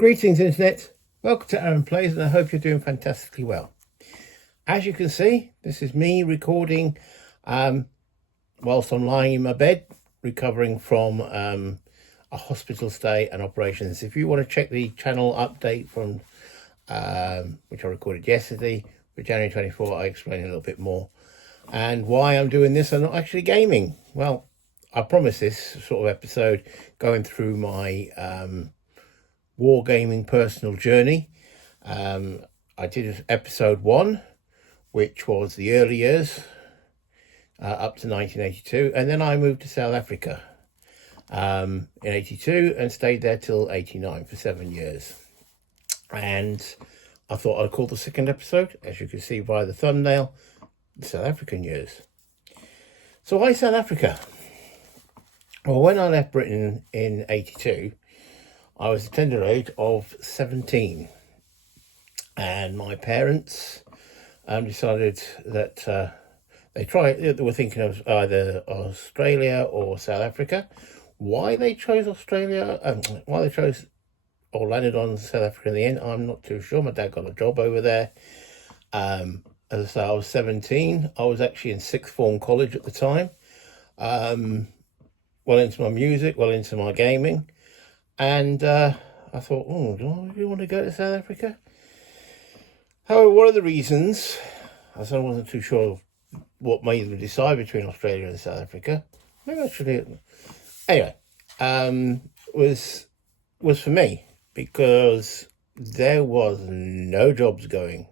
Greetings, Internet. Welcome to Aaron Plays, and I hope you're doing fantastically well. As you can see, this is me recording whilst I'm lying in my bed, recovering from a hospital stay and operations. If you want to check the channel update from which I recorded yesterday for January 24, I explain a little bit more. And why I'm doing this and not actually gaming. Well, I promise this sort of episode going through my Wargaming personal journey. I did episode 1, which was the early years up to 1982, and then I moved to South Africa in 82 and stayed there till 89 for 7 years. And I thought I'd call the second episode, as you can see by the thumbnail, the South African years. So why South Africa? Well, when I left Britain in 82, I was the tender age of 17, and my parents decided that they were thinking of either Australia or South Africa. Why they chose Australia, why they chose or landed on South Africa in the end, I'm not too sure. My dad got a job over there. As I say, I was 17. I was actually in sixth form college at the time. Well into my music, well into my gaming. And I thought, do I really want to go to South Africa? However, one of the reasons, as I wasn't too sure what made me decide between Australia and South Africa, maybe actually, anyway, was for me, because there was no jobs going.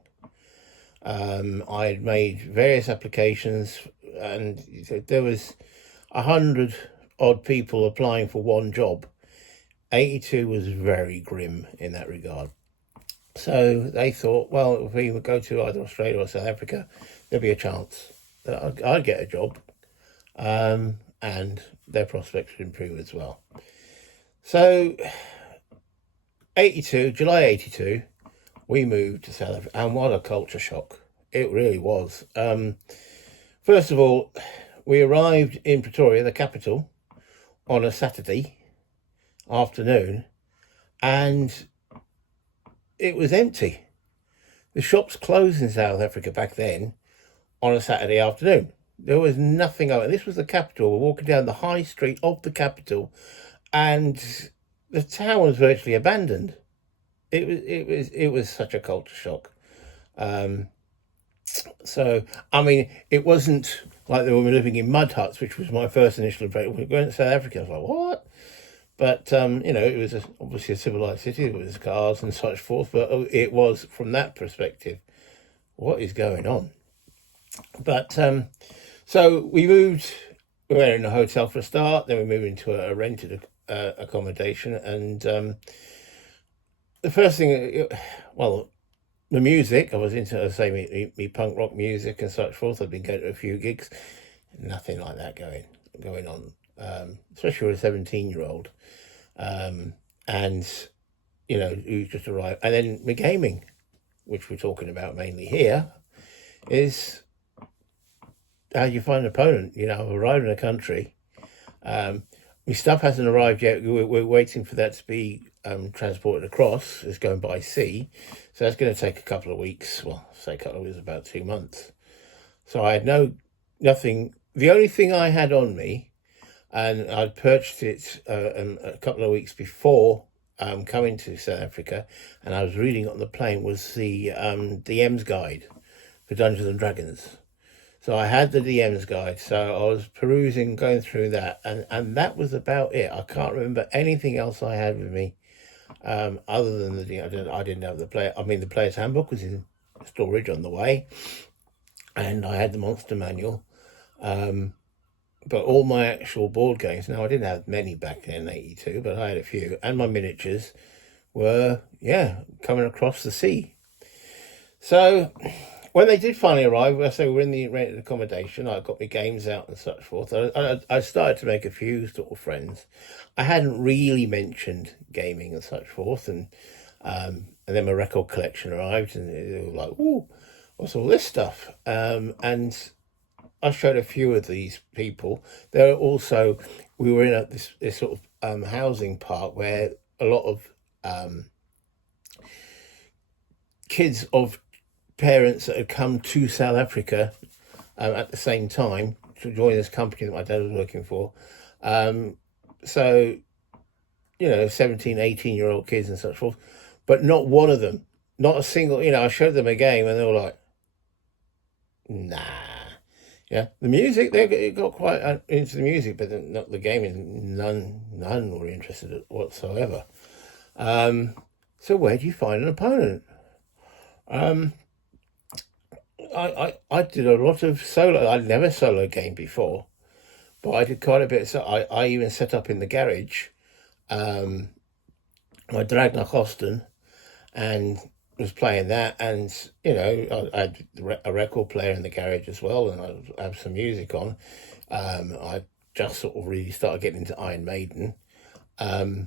I had made various applications, and there was 100 odd people applying for one job. 82 was very grim in that regard. So they thought, well, if we would go to either Australia or South Africa, there'd be a chance that I'd get a job, and their prospects would improve as well. So 82, July 82, we moved to South Africa, and what a culture shock. It really was. First of all, we arrived in Pretoria, the capital, on a Saturday afternoon, and it was empty. The shops closed in South Africa back then on a Saturday afternoon. There was nothing open. This was the capital. We're walking down the high street of the capital, and the town was virtually abandoned. It was such a culture shock. So I mean, it wasn't like they were living in mud huts, which was my first initial impression. We went to South Africa, I was like, what? But, it was obviously a civilized city. There was cars and such forth. But it was, from that perspective, what is going on? But, so we moved, we were in a hotel for a start. Then we moved into a rented accommodation. And the first thing, well, the music, I was into, as I say, me punk rock music and such forth. I've been going to a few gigs. Nothing like that going on. Especially with a 17-year-old, and who just arrived. And then my gaming, which we're talking about mainly here, is how you find an opponent. I've arrived in a country, my stuff hasn't arrived yet. We're waiting for that to be transported across. It's going by sea, so that's going to take a couple of weeks. Well, say a couple of weeks, about 2 months. So I had nothing. The only thing I had on me, and I'd purchased it a couple of weeks before coming to South Africa, and I was reading it on the plane, was the DM's guide for Dungeons and Dragons. So I had the DM's guide, so I was perusing, going through that, and that was about it. I can't remember anything else I had with me, other than I didn't have the player's handbook was in storage on the way, and I had the monster manual. But all my actual board games, now I didn't have many back then in 82, but I had a few, and my miniatures were, coming across the sea. So when they did finally arrive, I say we were in the rented accommodation, I got my games out and such forth. I started to make a few sort of friends. I hadn't really mentioned gaming and such forth, and then my record collection arrived, and they were like, ooh, what's all this stuff? And I showed a few of these people. There are also, we were in this sort of housing park where a lot of kids of parents that had come to South Africa at the same time to join this company that my dad was working for. So, 17, 18-year-old kids and such forth, but not one of them, not a single, I showed them a game and they were like, nah. Yeah, the music, they got quite into the music, but not the gaming. None were interested whatsoever. So where do you find an opponent? I did a lot of solo. I'd never solo game before, but I did quite a bit. So I even set up in the garage my Dragna Austin and was playing that, and I had a record player in the garage as well, and I have some music on. I just sort of really started getting into Iron Maiden, but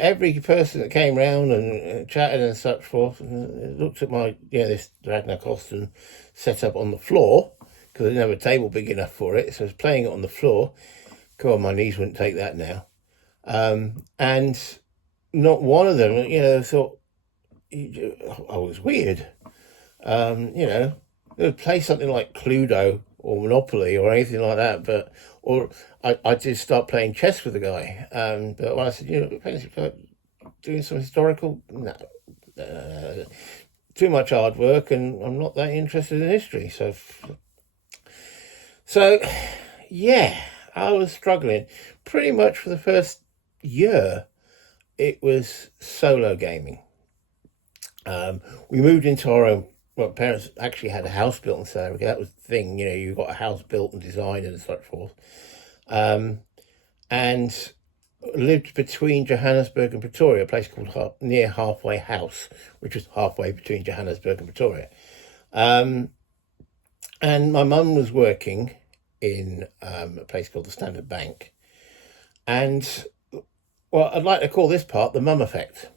every person that came round and chatted and such forth, and looked at my this Dragna Austin set up on the floor because I didn't have a table big enough for it, so I was playing it on the floor. God, my knees wouldn't take that now, and not one of them, thought I was weird. They would play something like Cluedo or Monopoly or anything like that, or I did start playing chess with the guy. But when I said, doing some historical, no, too much hard work, and I'm not that interested in history. So yeah, I was struggling pretty much for the first year. It was solo gaming. We moved into our own. Well, parents actually had a house built in South Africa. That was the thing, you got a house built and designed and such forth. And lived between Johannesburg and Pretoria, a place called near Halfway House, which was halfway between Johannesburg and Pretoria. And my mum was working in a place called the Standard Bank. And, well, I'd like to call this part the mum effect.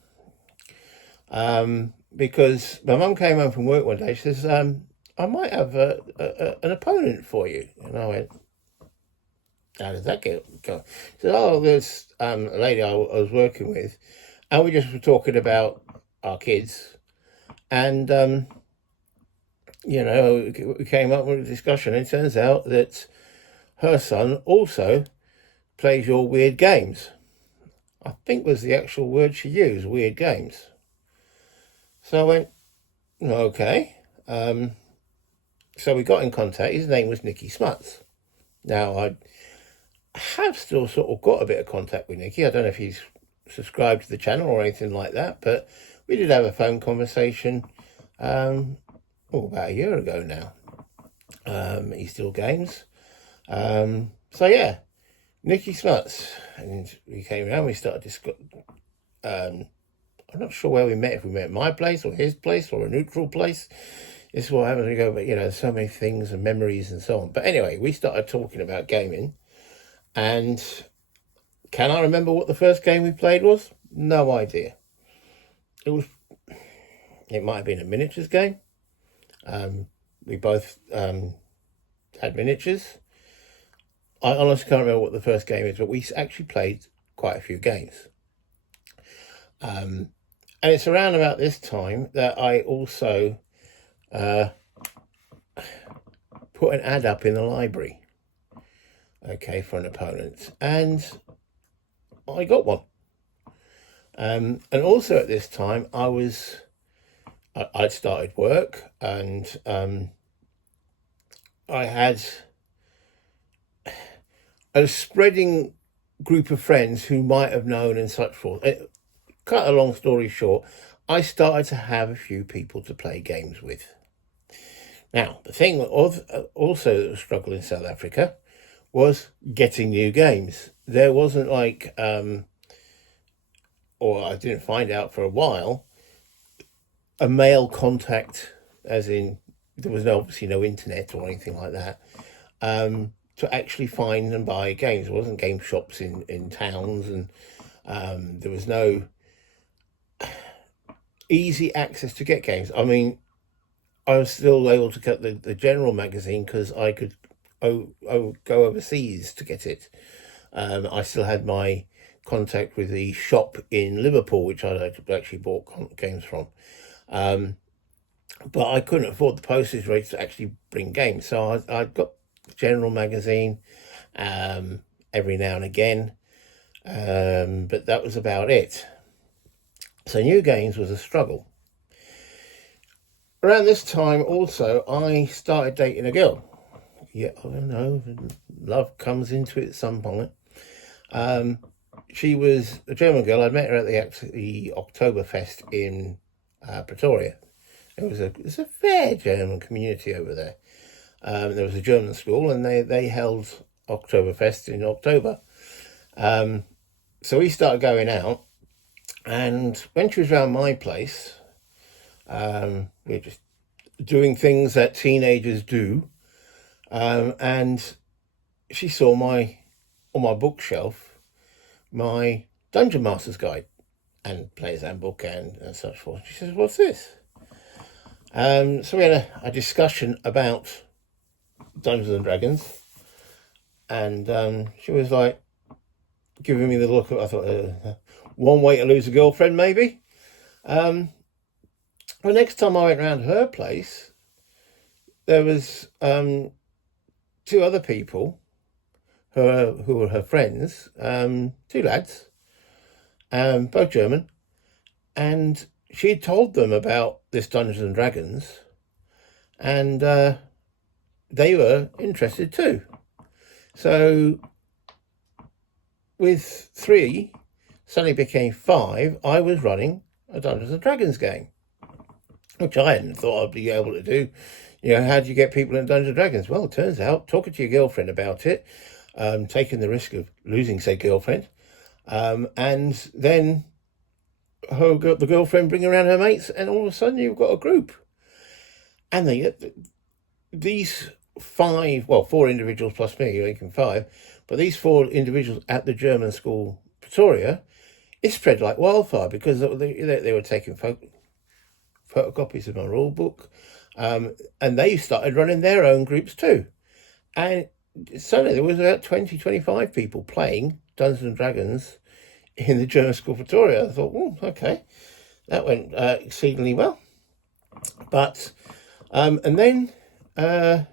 Because my mum came home from work one day. She says, I might have an opponent for you. And I went, how did that go? She said, oh, there's a lady I was working with, and we just were talking about our kids. And, we came up with a discussion. It turns out that her son also plays your weird games. I think was the actual word she used, weird games. So I went, okay. So we got in contact. His name was Nicky Smuts. Now, I have still sort of got a bit of contact with Nicky. I don't know if he's subscribed to the channel or anything like that, but we did have a phone conversation about a year ago now. He still games. So yeah, Nicky Smuts. And we came around, we started discussing. I'm not sure where we met, if we met at my place or his place or a neutral place. This is what happened to go, but so many things and memories and so on. But anyway, we started talking about gaming, and can I remember what the first game we played was? No idea. It might have been a miniatures game. We both had miniatures. I honestly can't remember what the first game is, but we actually played quite a few games. And it's around about this time that I also put an ad up in the library, for an opponent, and I got one. And also at this time, I'd started work, and I had a spreading group of friends who might have known and such forth. Cut a long story short, I started to have a few people to play games with. Now, the thing also that was struggle in South Africa was getting new games. There wasn't or I didn't find out for a while, a mail contact, as in there was obviously no internet or anything like that, to actually find and buy games. There wasn't game shops in towns, and there was no easy access to get games. I mean, I was still able to get the general magazine because I could go overseas to get it. I still had my contact with the shop in Liverpool, which I actually bought games from. But I couldn't afford the postage rates to actually bring games. So I got the General magazine every now and again. But that was about it. So new games was a struggle. Around this time also, I started dating a girl. Yeah, I don't know, love comes into it at some point. She was a German girl. I'd met her at the Oktoberfest in Pretoria. It was a fair German community over there. There was a German school, and they held Oktoberfest in October. So we started going out, and when she was around my place, we were just doing things that teenagers do, and she saw on my bookshelf my Dungeon Master's Guide and Player's Handbook and such forth. She says, "What's this?" So we had a discussion about Dungeons and Dragons, and she was like giving me the look. I thought, one way to lose a girlfriend, maybe. The next time I went round her place, there was two other people who were her friends, two lads, both German, and she told them about this Dungeons and Dragons, and they were interested too. So with 3, suddenly became 5, I was running a Dungeons and Dragons game, which I hadn't thought I'd be able to do. How do you get people in Dungeons and Dragons? Well, it turns out, talking to your girlfriend about it, taking the risk of losing said girlfriend, and then the girlfriend bringing around her mates, and all of a sudden you've got a group. And these 4 individuals plus me, you're making 5, but these 4 individuals at the German school, Pretoria, it spread like wildfire because they were taking photocopies of my rule book, and they started running their own groups too. And suddenly there was about 20-25 people playing Dungeons and Dragons in the German school, Pretoria. I thought, okay, that went exceedingly well. But and then I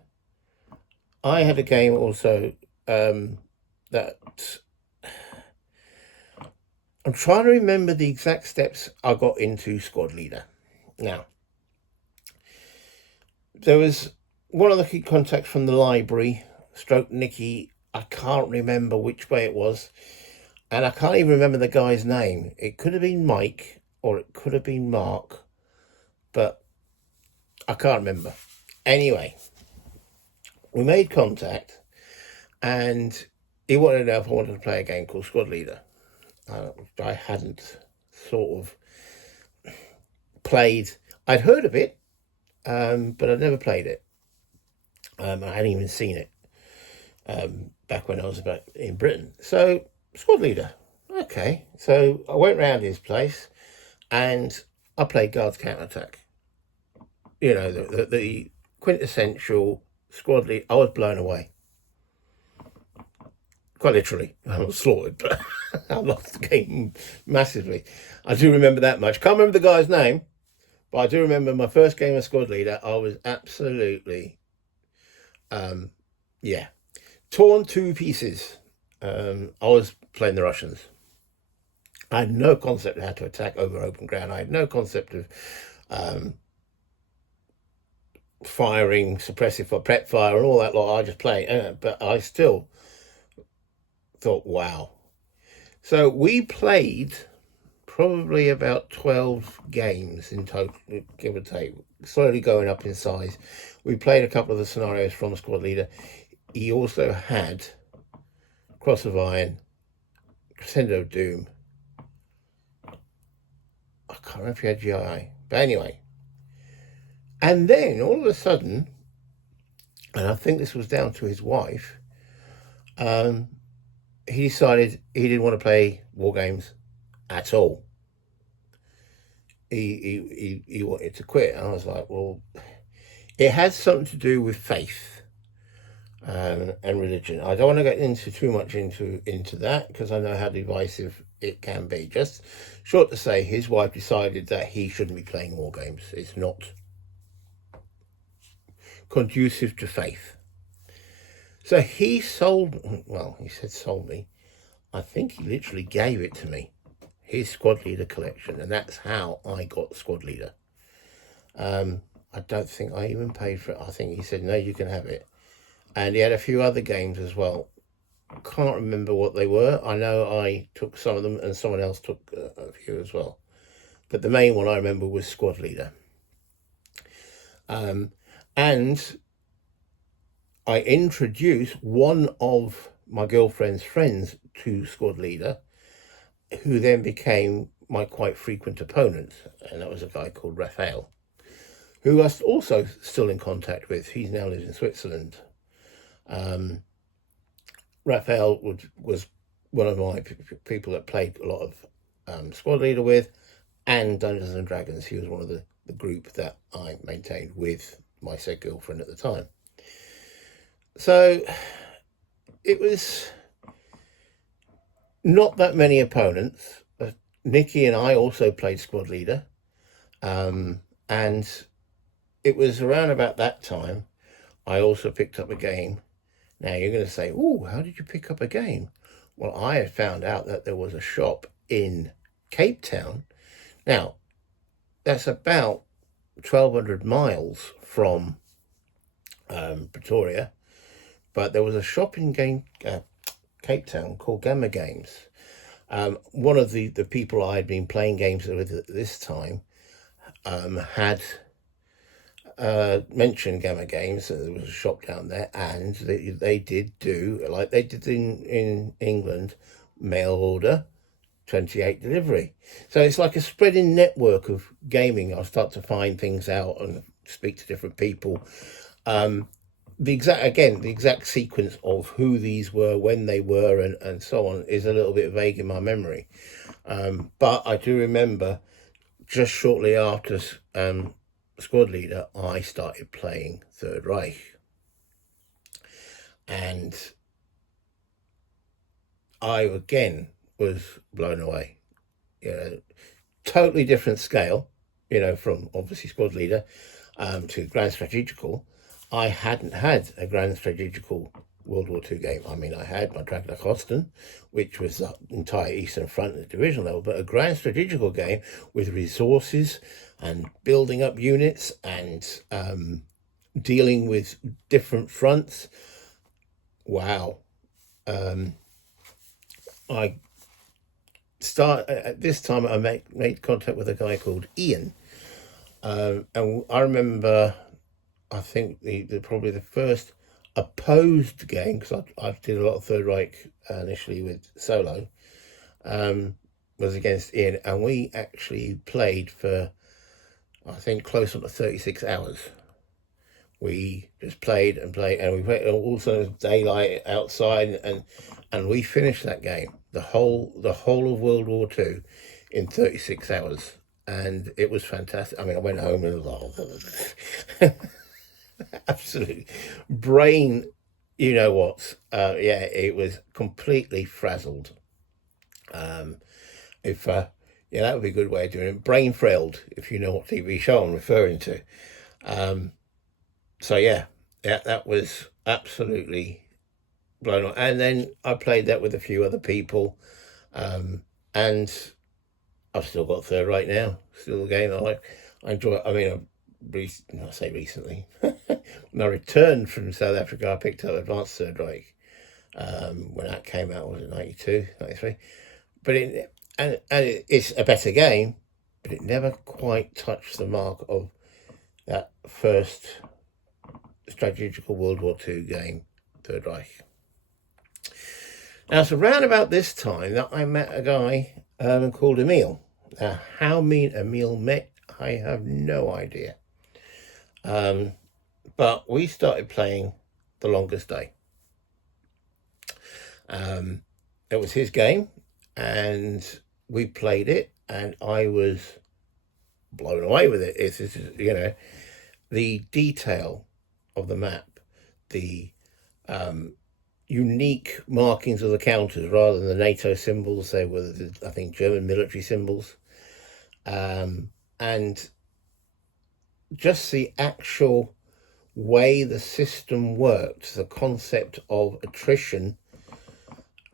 had a game also that I'm trying to remember the exact steps I got into squad leader. Now, there was one of the key contacts from the library, Nikki. I can't remember which way it was, and I can't even remember the guy's name. It could have been Mike or it could have been Mark, but I can't remember. Anyway, we made contact, and he wanted to know if I wanted to play a game called Squad Leader. I hadn't sort of played. I'd heard of it, but I'd never played it. I hadn't even seen it back when I was in Britain. So, Squad Leader. Okay. So I went round his place and I played Guards Counterattack. The quintessential Squad Leader. I was blown away. Quite literally. I was slaughtered, but I lost the game massively. I do remember that much. Can't remember the guy's name, but I do remember my first game of Squad Leader. I was absolutely, torn to pieces. I was playing the Russians. I had no concept of how to attack over open ground. I had no concept of firing, suppressive or prep fire and all that lot. I just played, but I still thought, wow. So we played probably about 12 games in total, give or take, slowly going up in size. We played a couple of the scenarios from Squad Leader. He also had Cross of Iron, Crescendo of Doom. I can't remember if he had GI, but anyway. And then all of a sudden, and I think this was down to his wife, he decided he didn't want to play war games at all. He wanted to quit, and I was like, well, it has something to do with faith and religion. I don't want to get into too much into that because I know how divisive it can be. Just short to say, his wife decided that he shouldn't be playing war games. It's not conducive to faith. So he he said sold me. I think he literally gave it to me, his squad leader collection, and that's how I got squad leader. I don't think I even paid for it. I think he said, no, you can have it. And he had a few other games as well. Can't remember what they were. I know I took some of them and someone else took a few as well. But the main one I remember was squad leader. And I introduced one of my girlfriend's friends to squad leader, who then became my quite frequent opponent. And that was a guy called Raphael, who I'm also still in contact with. He now lives in Switzerland. Raphael was one of my people that played a lot of squad leader with, and Dungeons and Dragons. He was one of the group that I maintained with my said girlfriend at the time. So it was not that many opponents. Nikki and I also played squad leader, and it was around about that time I also picked up a game. Now you're going to say, oh, how did you pick up a game? Well, I had found out that there was a shop in Cape Town. Now, that's about 1,200 miles from Pretoria, but there was a shop in Cape Town called Gamma Games. One of the people I had been playing games with at this time had mentioned Gamma Games. There was a shop down there, and they did do, like they did in England, mail order, 28 delivery. So it's like a spreading network of gaming. I'll start to find things out and speak to different people. The exact sequence of who these were, when they were, and so on is a little bit vague in my memory. But I do remember just shortly after squad leader, I started playing Third Reich. And I, again, was blown away. Totally different scale, from obviously squad leader to Grand Strategical. I hadn't had a Grand Strategical World War II game. I mean, I had my Dragna Kosten, which was the entire Eastern Front at the division level, but a Grand Strategical game with resources and building up units and dealing with different fronts. Wow. I at this time I made contact with a guy called Ian, and I remember, I think probably the first opposed game, because I did a lot of Third Reich initially with solo, was against Ian, and we actually played for, I think, close on to 36 hours. We just played and played, and we played also daylight outside, and we finished that game, the whole of World War II, in 36 hours, and it was fantastic. I mean, I went home and was like, absolutely brain, it was completely frazzled. If that would be a good way of doing it. Brain frailed, if you know what TV show I'm referring to. So that was absolutely blown away. And then I played that with a few other people, and I've still got Third right now. Still a game I enjoy. I mean, I say recently, when I returned from South Africa, I picked up Advanced Third Reich when that came out. Was it 92, 93? But it's a better game, but it never quite touched the mark of that first strategical World War II game, Third Reich. Now, it's around about this time that I met a guy called Emil. Now, how me and Emil met, I have no idea. But we started playing The Longest Day. It was his game, and we played it, and I was blown away with it. It's the detail of the map, the unique markings of the counters rather than the NATO symbols. They were, I think, German military symbols. And just the actual way the system worked, the concept of attrition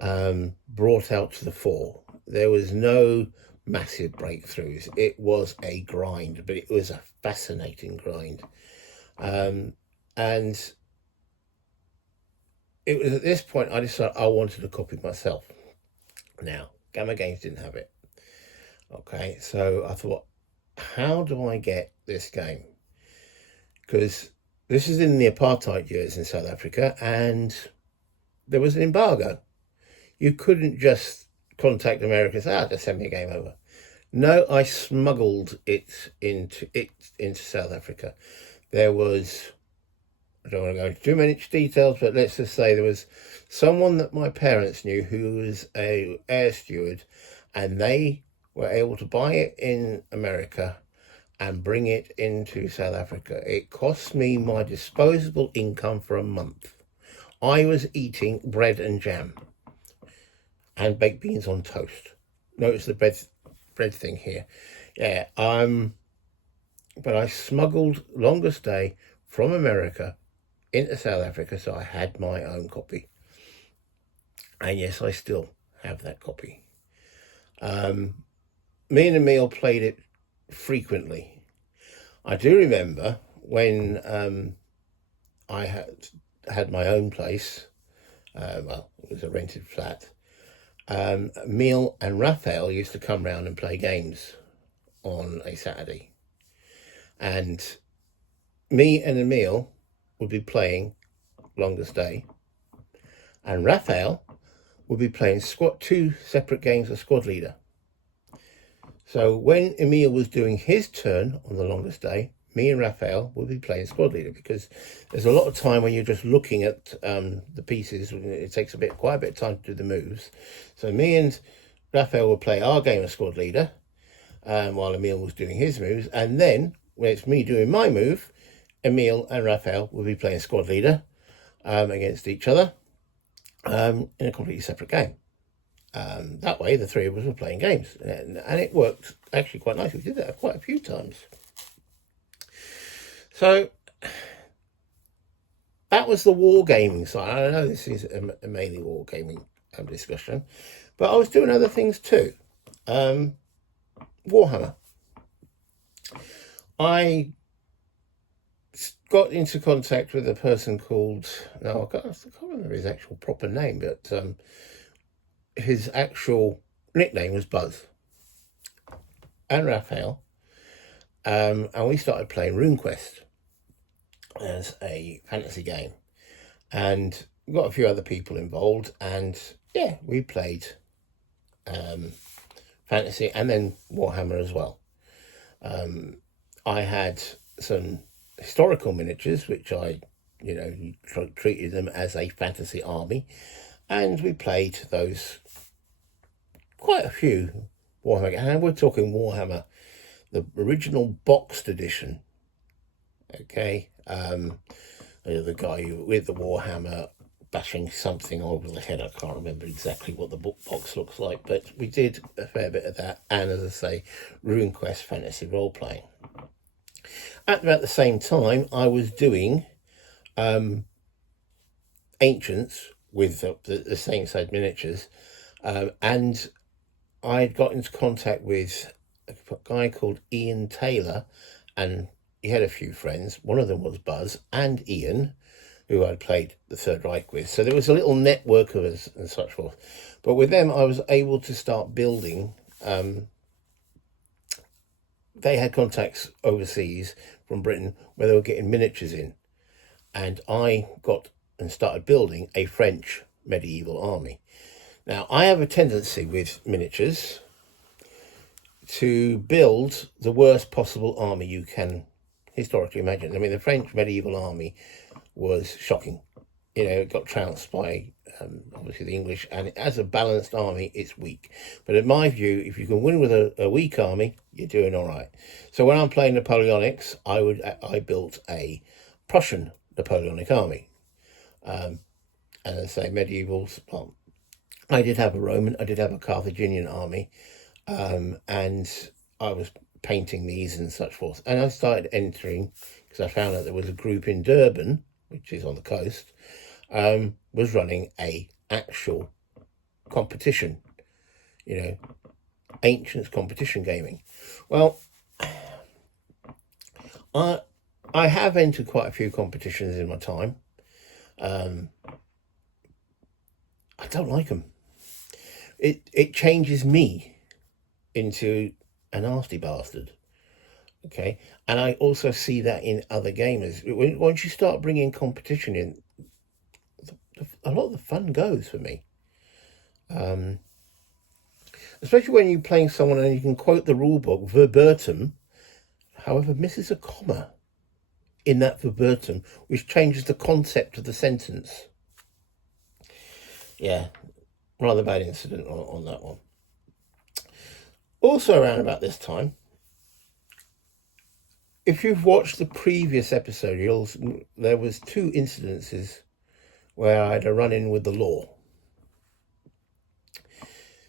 brought out to the fore. There was no massive breakthroughs. It was a grind, but it was a fascinating grind. And it was at this point I decided I wanted to copy myself. Now, Gamma Games didn't have it. Okay, so I thought, how do I get this game? Because this is in the apartheid years in South Africa, and there was an embargo. You couldn't just contact America and say, just send me a game over. No, I smuggled it into South Africa. There was, I don't want to go into too many details, but let's just say there was someone that my parents knew who was a air steward, and they were able to buy it in America and bring it into South Africa. It cost me my disposable income for a month. I was eating bread and jam and baked beans on toast. Notice the bread thing here. Yeah, but I smuggled Longest Day from America into South Africa, so I had my own copy. And yes, I still have that copy. Me and Emil played it frequently. I do remember when I had my own place, well, it was a rented flat, Emil and Raphael used to come round and play games on a Saturday. And me and Emil would be playing Longest Day, and Raphael would be playing two separate games of Squad Leader. So when Emil was doing his turn on the Longest Day, me and Raphael would be playing Squad Leader, because there's a lot of time when you're just looking at the pieces. It takes quite a bit of time to do the moves. So me and Raphael would play our game of Squad Leader while Emil was doing his moves, and then when it's me doing my move, Emil and Raphael would be playing Squad Leader against each other in a completely separate game. That way the three of us were playing games, and it worked actually quite nicely. We did that quite a few times. So that was the wargaming side. I know this is a mainly wargaming discussion, but I was doing other things too. Warhammer. I got into contact with a person called, no, I can't remember his actual proper name, but his actual nickname was Buzz, and Raphael, and we started playing RuneQuest as a fantasy game, and we got a few other people involved, and yeah, we played fantasy and then Warhammer as well. I had some historical miniatures, which I, treated them as a fantasy army, and we played those quite a few Warhammer, and we're talking Warhammer, the original boxed edition. Okay, the guy with the Warhammer bashing something over the head. I can't remember exactly what the box looks like, but we did a fair bit of that, and as I say, RuneQuest fantasy role playing. At about the same time, I was doing Ancients with the same side miniatures, and I got into contact with a guy called Ian Taylor, and he had a few friends. One of them was Buzz and Ian, who I'd played the Third Reich with. So there was a little network of us and such forth. But with them, I was able to start building. They had contacts overseas from Britain where they were getting miniatures in. And I got and started building a French medieval army. Now, I have a tendency with miniatures to build the worst possible army you can historically imagine. I mean, the French medieval army was shocking. It got trounced by obviously the English, and as a balanced army, it's weak. But in my view, if you can win with a weak army, you're doing all right. So when I'm playing Napoleonics, I built a Prussian Napoleonic army. and as I say, medievals. Well, I did have a Roman, I did have a Carthaginian army, and I was painting these and such forth. And I started entering because I found out there was a group in Durban, which is on the coast, was running a actual competition, ancients competition gaming. Well, I have entered quite a few competitions in my time. I don't like them. It changes me into a nasty bastard. Okay, and I also see that in other gamers. Once you start bringing competition in, a lot of the fun goes for me. Especially when you're playing someone and you can quote the rule book verbatim, however, misses a comma in that verbatim, which changes the concept of the sentence. Yeah, rather bad incident on that one. Also around about this time, if you've watched the previous episode, there was 2 incidences where I had a run-in with the law.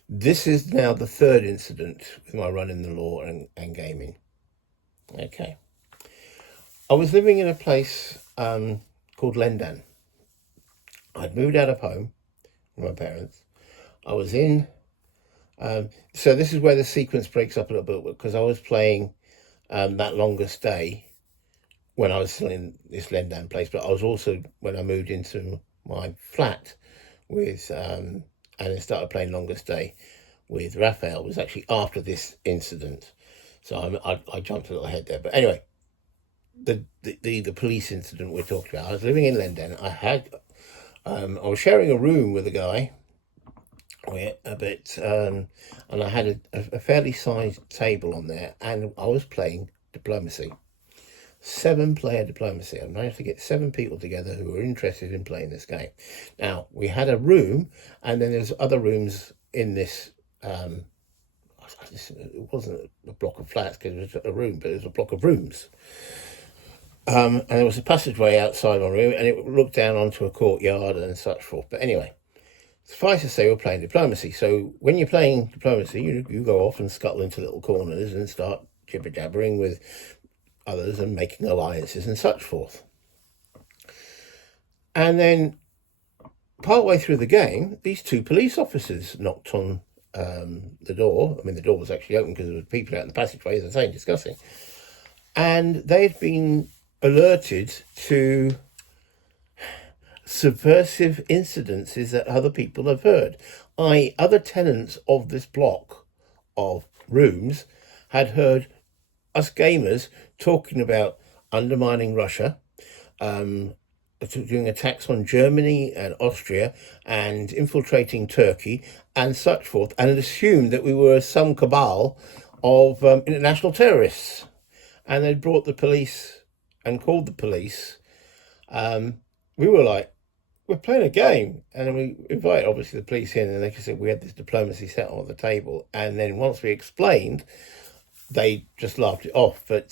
This is now the 3rd incident with my run in the law and gaming. Okay. I was living in a place called Lendan. I'd moved out of home from my parents. I was in... so this is where the sequence breaks up a little bit, because I was playing that Longest Day when I was still in this Lendan place, but I was also, when I moved into my flat with... and then started playing Longest Day with Raphael, was actually after this incident. So I jumped a little ahead there. But anyway, the police incident we're talking about. I was living in London. I was sharing a room with a guy, and I had a fairly sized table on there, and I was playing diplomacy. 7-player diplomacy. I managed to get 7 people together who were interested in playing this game. Now, we had a room, and then there's other rooms in this. It wasn't a block of flats because it was a room, but it was a block of rooms. And there was a passageway outside my room, and it looked down onto a courtyard and such forth. But anyway, suffice to say, we're playing diplomacy. So when you're playing diplomacy, you go off and scuttle into little corners and start jibber-jabbering with others and making alliances and such forth. And then, partway through the game, these 2 police officers knocked on the door. I mean, the door was actually open because there were people out in the passageway, as I say, discussing. And they had been alerted to subversive incidences that other people have heard. Other tenants of this block of rooms had heard us gamers talking about undermining Russia, doing attacks on Germany and Austria, and infiltrating Turkey and such forth, and assumed that we were some cabal of international terrorists. And they brought the police and called the police. We were like, we're playing a game. And then we invited, obviously, the police in, and they said we had this diplomacy set on the table. And then once we explained, they just laughed it off. But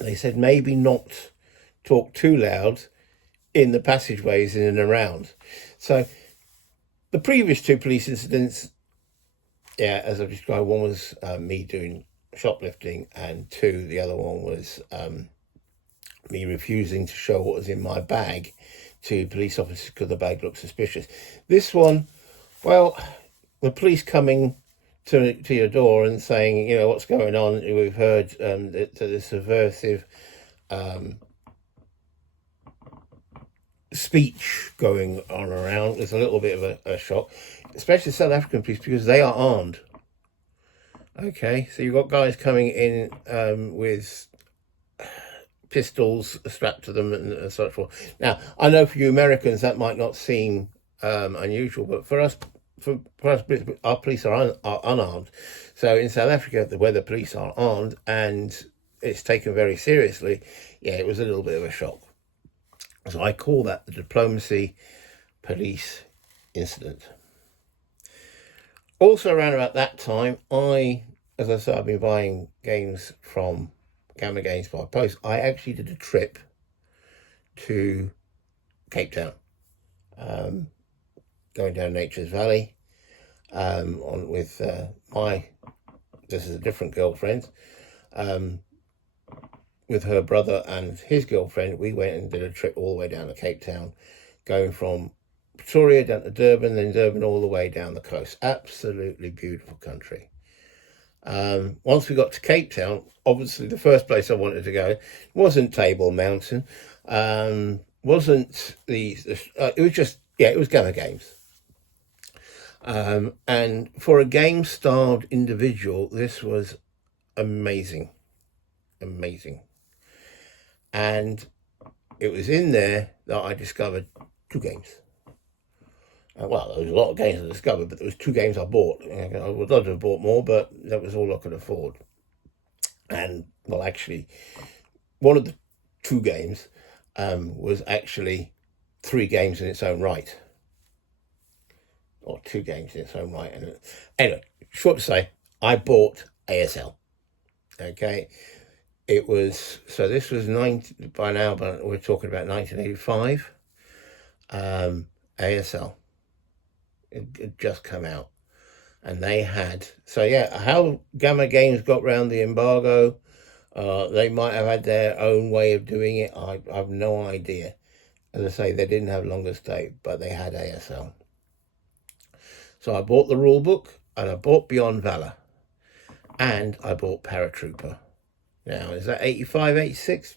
they said maybe not talk too loud in the passageways in and around. So the previous 2 police incidents, as I've described, one was me doing shoplifting, and 2, the other one was me refusing to show what was in my bag to police officers because the bag looked suspicious. This one, well, the police coming to your door and saying, what's going on? We've heard that the subversive speech going on around was a little bit of a shock, especially South African police, because they are armed. Okay, so you've got guys coming in with pistols strapped to them and such forth. Now, I know for you Americans that might not seem unusual, but for us, our police are unarmed. So in South Africa, where the police are armed and it's taken very seriously, it was a little bit of a shock. So I call that the diplomacy police incident. Also around about that time, as I said, I've been buying games from Gamma Games by Post. I actually did a trip to Cape Town. going down Nature's Valley on with this is a different girlfriend, with her brother and his girlfriend. We went and did a trip all the way down to Cape Town, going from Pretoria down to Durban, then Durban all the way down the coast. Absolutely beautiful country. Once we got to Cape Town, obviously the first place I wanted to go wasn't Table Mountain, wasn't it was just, it was Gamma Games. And for a game-starved individual, this was amazing. And it was in there that I discovered 2 games. Well, there was a lot of games I discovered, but there was 2 games I bought. I would love to have bought more, but that was all I could afford. And, well, actually, one of the 2 games was actually 3 games in its own right. Or 2 games in its own right. And anyway, short to say, I bought ASL. Okay. It was, so this was by now, but we're talking about 1985. ASL. It just come out, and they had, so yeah, how Gamma Games got around the embargo, they might have had their own way of doing it. I have no idea. As I say, they didn't have Longest Day, but they had ASL. So I bought the rule book, and I bought Beyond Valor, and I bought Paratrooper. Now, is that 85, 86?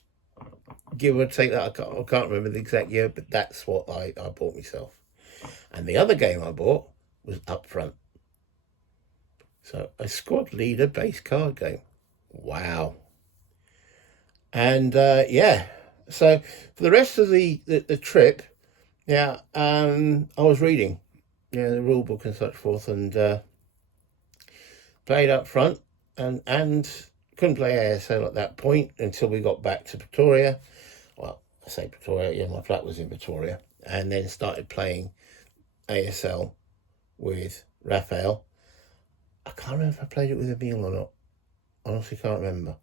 Give or take that, I can't remember the exact year, but that's what I bought myself. And the other game I bought was Up Front. So a squad leader based card game. Wow. And yeah, so for the rest of the trip, yeah, I was reading, the rule book and such forth, and played Up Front, and couldn't play ASL at that point until we got back to Pretoria. Well, I say Pretoria, yeah, my flat was in Pretoria, and then started playing ASL with Raphael. I can't remember if I played it with Emil or not. Honestly, can't remember.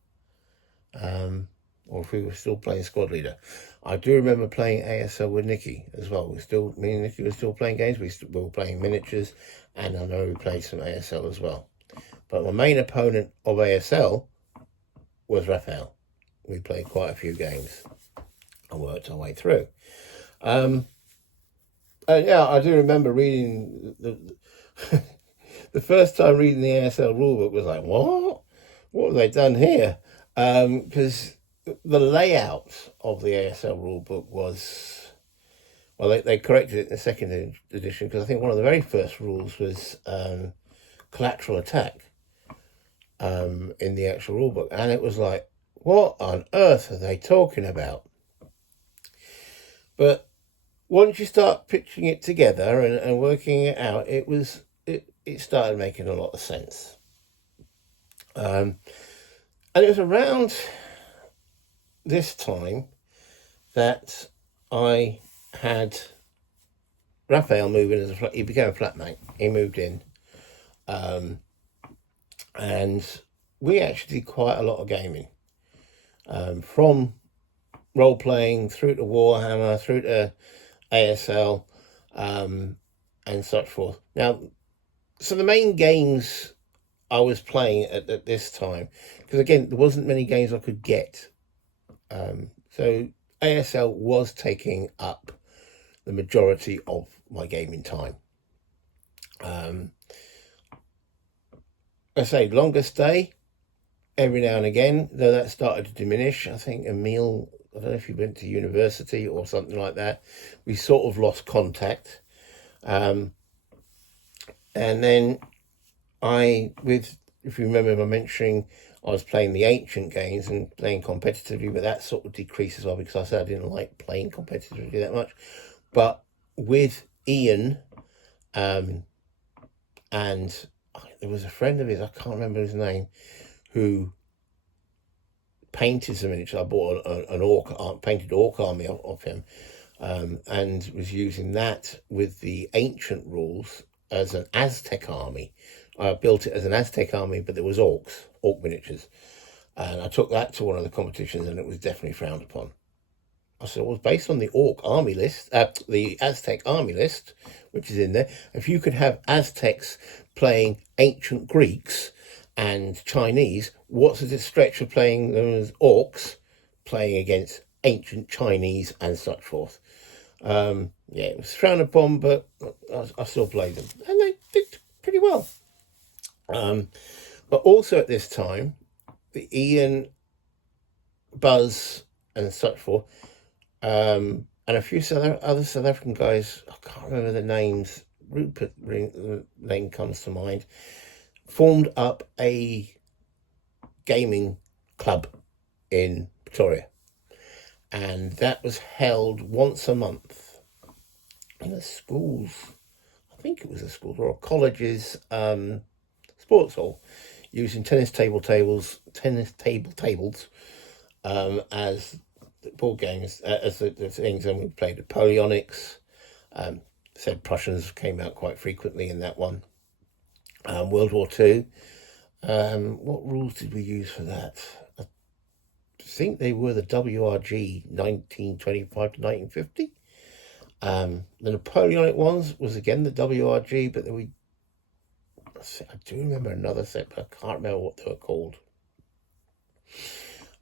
Or if we were still playing Squad Leader. I do remember playing ASL with Nikki as well. Me and Nikki were still playing games. We were playing miniatures, and I know we played some ASL as well. But my main opponent of ASL was Raphael. We played quite a few games and worked our way through. Yeah, I do remember reading the first time reading the ASL rulebook was like, what have they done here? Because the layout of the ASL rulebook was, well, they corrected it in the second edition, because I think one of the very first rules was collateral attack in the actual rulebook, and it was like, what on earth are they talking about? But once you start pitching it together and working it out, it started making a lot of sense. And it was around this time that I had Raphael move in he became a flatmate. He moved in. And we actually did quite a lot of gaming. From role-playing through to Warhammer, through to ASL, and such forth. Now, so the main games I was playing at this time, because again, there wasn't many games I could get. So ASL was taking up the majority of my gaming time. I say Longest Day, every now and again, though that started to diminish. I think Emil, I don't know if he went to university or something like that. We sort of lost contact. And then if you remember my mentioning, I was playing the ancient games and playing competitively, but that sort of decreased as well, because I said I didn't like playing competitively that much. But with Ian, and there was a friend of his, I can't remember his name, who painted some miniatures. I bought an painted orc army of him, and was using that with the ancient rules as an Aztec army. I built it as an Aztec army, but there was orc miniatures, and I took that to one of the competitions, and it was definitely frowned upon. So it was based on the Orc army list, the Aztec army list, which is in there. If you could have Aztecs playing ancient Greeks and Chinese, what's the stretch of playing them as Orcs playing against ancient Chinese and such forth? Yeah, it was frowned upon, but I still played them, and they did pretty well. But also at this time, the Ian, Buzz, and such forth, and a few other South African guys, I can't remember the names, Rupert name comes to mind, formed up a gaming club in Pretoria. And that was held once a month in a school's, I think it was a school or a college's sports hall, using tennis table tables as board games, as the things. And we played Napoleonics. Said Prussians came out quite frequently in that one. World War II. What rules did we use for that? I think they were the WRG 1925 to 1950. The Napoleonic ones was again the WRG, but then I do remember another set, but I can't remember what they were called.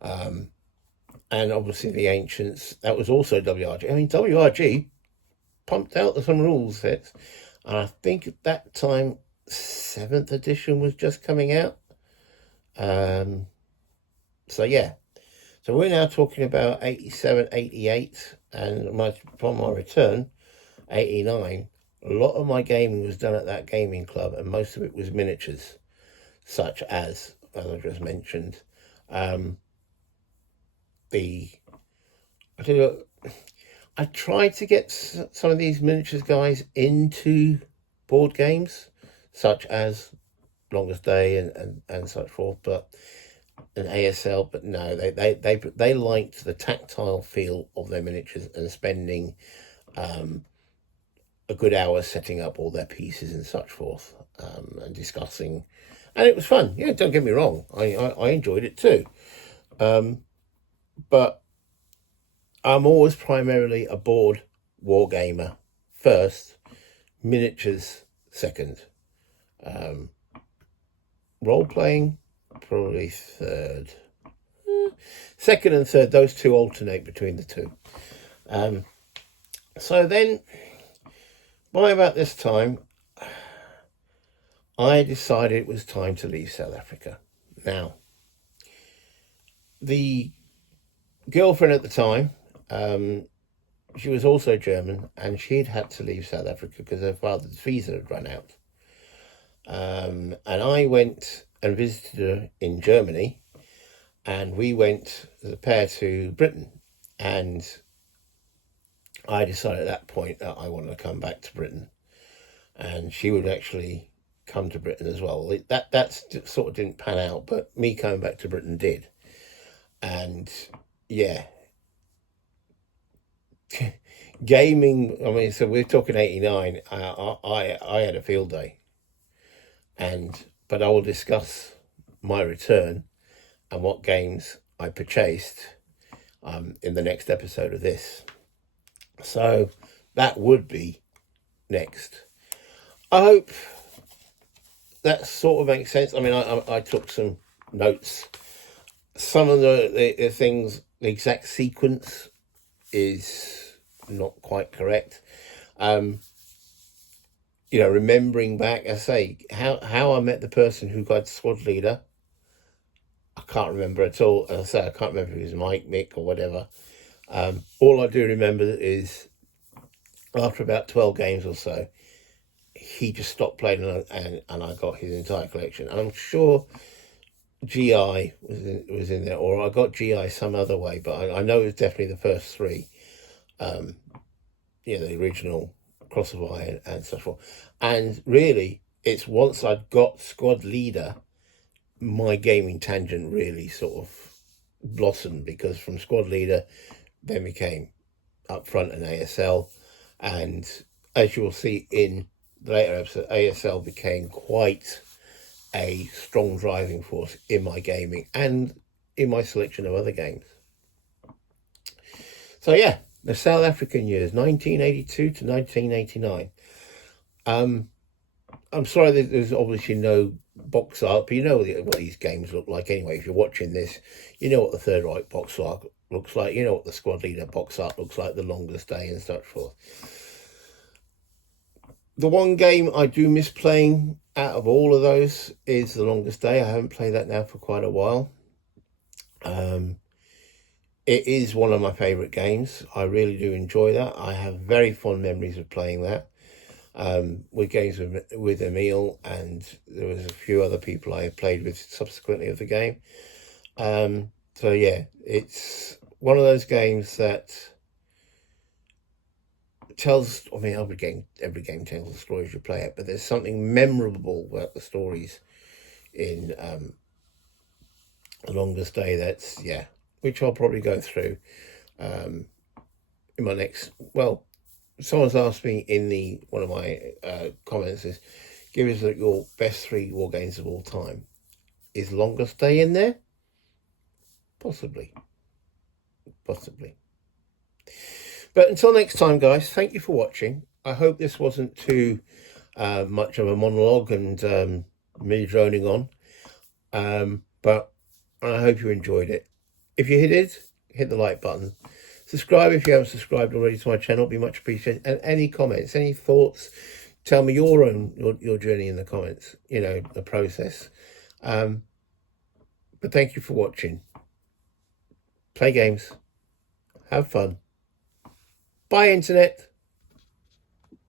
And obviously the Ancients, that was also WRG. I mean, WRG pumped out some rules sets, and I think at that time 7th edition was just coming out. So yeah, so we're now talking about 87, 88, and upon my return, 89. A lot of my gaming was done at that gaming club, and most of it was miniatures, such as I just mentioned. I tried to get some of these miniatures guys into board games, such as Longest Day and such forth, but an ASL. But no, they liked the tactile feel of their miniatures and spending a good hour setting up all their pieces and such forth, and discussing, and it was fun. Yeah, don't get me wrong, I enjoyed it too, but I'm always primarily a board wargamer first, miniatures second, role playing probably third. Second and third, those two alternate between the two. So then, by about this time, I decided it was time to leave South Africa. Now, the girlfriend at the time, she was also German, and she'd had to leave South Africa because her father's visa had run out. And I went and visited her in Germany, and we went as a pair to Britain. And I decided at that point that I wanted to come back to Britain, and she would actually come to Britain as well. That sort of didn't pan out, but me coming back to Britain did. And yeah, gaming, I mean, so we're talking 89. I had a field day, but I will discuss my return and what games I purchased in the next episode of this. So that would be next. I hope that sort of makes sense. I mean, I took some notes. Some of the things, the exact sequence is not quite correct. Remembering back, I say, how I met the person who got squad leader, I can't remember at all. As I say, I can't remember if it was Mike, Mick, or whatever. All I do remember is after about 12 games or so, he just stopped playing, and I got his entire collection. And I'm sure GI was in there, or I got GI some other way, but I know it was definitely the first three. The original Cross of Iron and so forth. And really, it's once I'd got squad leader, my gaming tangent really sort of blossomed, because from squad leader then became up front and ASL, and as you will see in the later episode, ASL became quite a strong driving force in my gaming and in my selection of other games. So yeah, the South African years, 1982 to 1989. I'm sorry that there's obviously no box art, but you know what these games look like anyway. If you're watching this, you know what the Third Reich box art looks like. You know what the Squad Leader box art looks like, the Longest Day and such forth. The one game I do miss playing out of all of those is the Longest Day. I haven't played that now for quite a while. It is one of my favourite games. I really do enjoy that. I have very fond memories of playing that. With games with Emil, and there was a few other people I played with subsequently of the game. So yeah, it's one of those games that tells, I mean, every game tells the story as you play it, but there's something memorable about the stories in The Longest Day that's, yeah, which I'll probably go through in my next, well, someone's asked me in one of my comments is, give us your best 3 war games of all time. Is Longest Day in there? Possibly. But until next time, guys, thank you for watching. I hope this wasn't too much of a monologue and me droning on. But I hope you enjoyed it. If you hit the like button. Subscribe if you haven't subscribed already to my channel. It'd be much appreciated. And any comments, any thoughts, tell me your journey in the comments, you know, the process. But thank you for watching. Play games. Have fun. Bye, Internet.